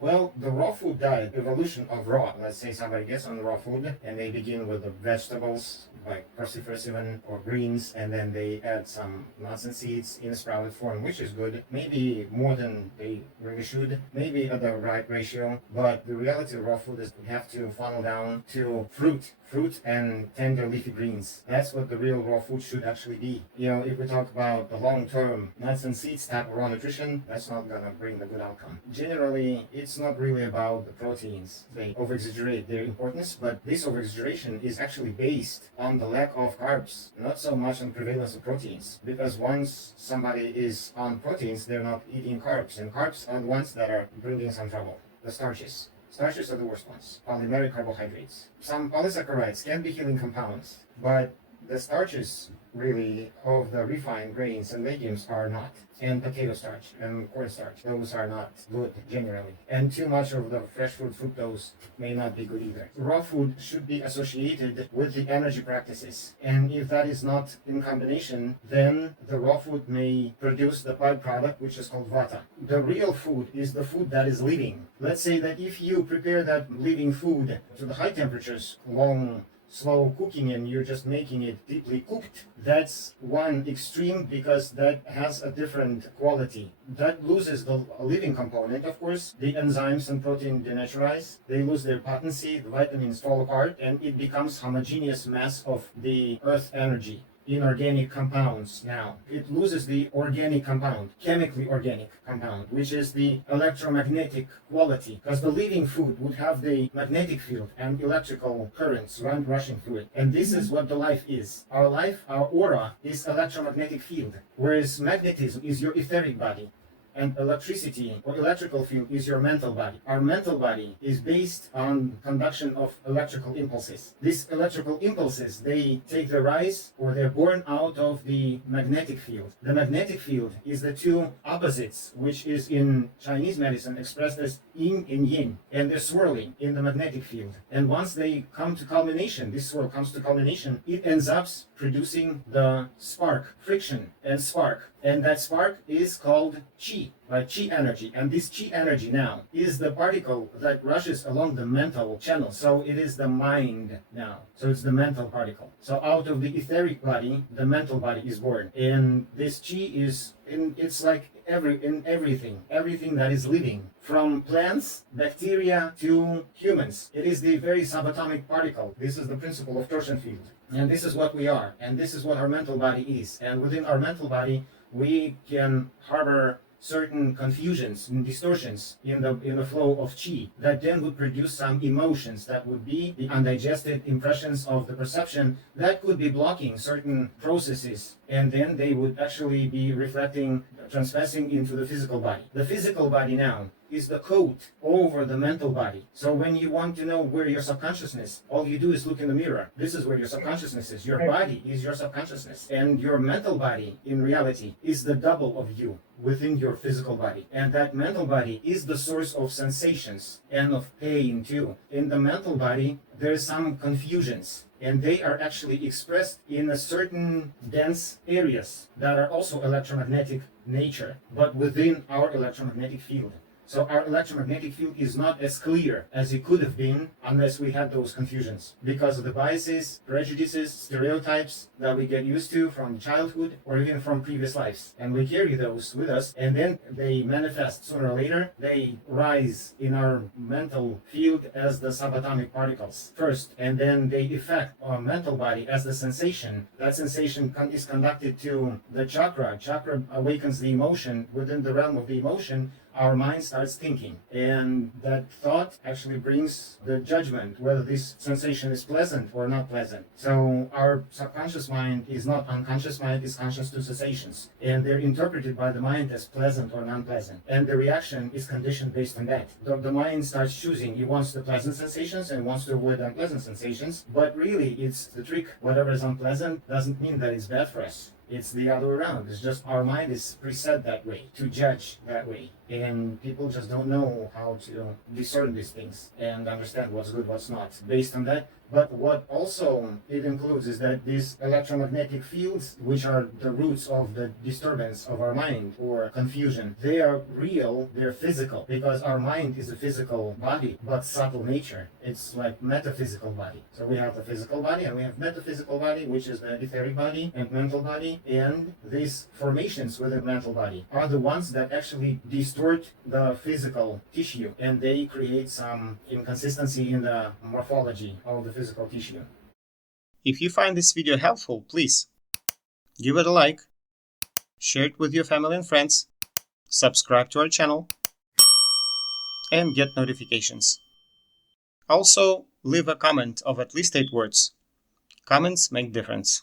Well, the raw food diet, evolution of raw. Let's say somebody gets on raw food and they begin with the vegetables like cruciferous even or greens, and then they add some nuts and seeds in a sprouted form, which is good. Maybe more than they really should, maybe at the right ratio. But the reality of raw food is we have to funnel down to fruit and tender leafy greens. That's what the real raw food should actually be. If we talk about the long-term nuts and seeds type of raw nutrition, that's not gonna bring the good outcome. Generally, it's not really about the proteins. They over-exaggerate their importance, but this over-exaggeration is actually based on the lack of carbs, not so much on prevalence of proteins. Because once somebody is on proteins, they're not eating carbs, and carbs are the ones that are bringing some trouble. The starches. Starches are the worst ones. Polymeric carbohydrates. Some polysaccharides can be healing compounds, but the starches really of the refined grains and legumes are not. And potato starch and cornstarch, those are not good generally. And too much of the fresh fruit fructose may not be good either. Raw food should be associated with the energy practices. And if that is not in combination, then the raw food may produce the byproduct, which is called Vata. The real food is the food that is living. Let's say that if you prepare that living food to the high temperatures, slow cooking, and you're just making it deeply cooked, that's one extreme because that has a different quality. That loses the living component, of course. The enzymes and protein denaturize, they lose their potency, the vitamins fall apart, and it becomes homogeneous mass of the earth energy. Inorganic compounds now. It loses the organic compound, chemically organic compound, which is the electromagnetic quality, because the living food would have the magnetic field and electrical currents rushing through it. And this is what the life is. Our life, our aura, is electromagnetic field, whereas magnetism is your etheric body. And electricity or electrical field is your mental body. Our mental body is based on conduction of electrical impulses. These electrical impulses, they take their rise or they're born out of the magnetic field. The magnetic field is the two opposites, which is in Chinese medicine expressed as yin and yin. And they're swirling in the magnetic field. And once they come to culmination, this swirl comes to culmination, it ends up producing the spark, friction and spark. And that spark is called chi, like chi energy. And this chi energy now is the particle that rushes along the mental channel. So it is the mind now. So it's the mental particle. So out of the etheric body, the mental body is born. And this chi is, it's like everything that is living, from plants, bacteria to humans. It is the very subatomic particle. This is the principle of torsion field. And this is what we are. And this is what our mental body is. And within our mental body, we can harbor certain confusions and distortions in the flow of chi that then would produce some emotions that would be the undigested impressions of the perception that could be blocking certain processes, and then they would actually be reflecting, transpassing into the physical body. The physical body now is the coat over the mental body. So when you want to know where your subconsciousness, all you do is look in the mirror. This is where your subconsciousness is. Your body is your subconsciousness. And your mental body, in reality, is the double of you within your physical body. And that mental body is the source of sensations and of pain too. In the mental body, there's some confusions, and they are actually expressed in a certain dense areas that are also electromagnetic nature, but within our electromagnetic field. So our electromagnetic field is not as clear as it could have been unless we had those confusions, because of the biases, prejudices, stereotypes that we get used to from childhood or even from previous lives. And we carry those with us, and then they manifest sooner or later. They rise in our mental field as the subatomic particles first, and then they affect our mental body as the sensation. That sensation is conducted to the chakra. Chakra awakens the emotion. Within the realm of the emotion, our mind starts thinking, and that thought actually brings the judgment whether this sensation is pleasant or not pleasant. So our subconscious mind is not unconscious mind, is conscious to sensations, and they're interpreted by the mind as pleasant or non-pleasant, and the reaction is conditioned based on that. The mind starts choosing. It wants the pleasant sensations and wants to avoid unpleasant sensations, but really it's the trick. Whatever is unpleasant doesn't mean that it's bad for us. It's the other way around. It's just our mind is preset that way, to judge that way. And people just don't know how to discern these things and understand what's good, what's not. Based on that, But what also it includes is that these electromagnetic fields, which are the roots of the disturbance of our mind or confusion, they are real, they're physical, because our mind is a physical body, but subtle nature. It's like metaphysical body. So we have the physical body and we have metaphysical body, which is the etheric body and mental body. And these formations within mental body are the ones that actually distort the physical tissue, and they create some inconsistency in the morphology of the physical tissue. If you find this video helpful, please give it a like, share it with your family and friends, subscribe to our channel, and get notifications. Also, leave a comment of at least 8 words. Comments make difference.